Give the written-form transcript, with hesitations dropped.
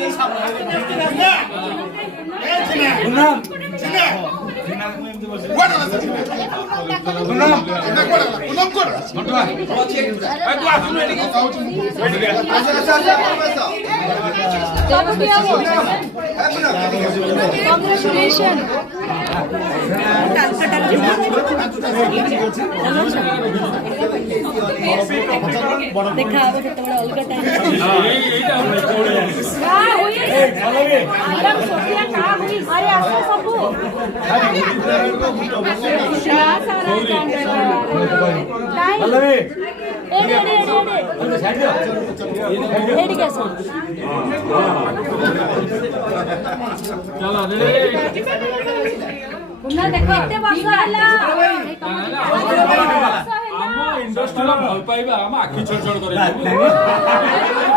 देखा अलग time industry भल पाइबा आम आखि छोड़ छोड़ कर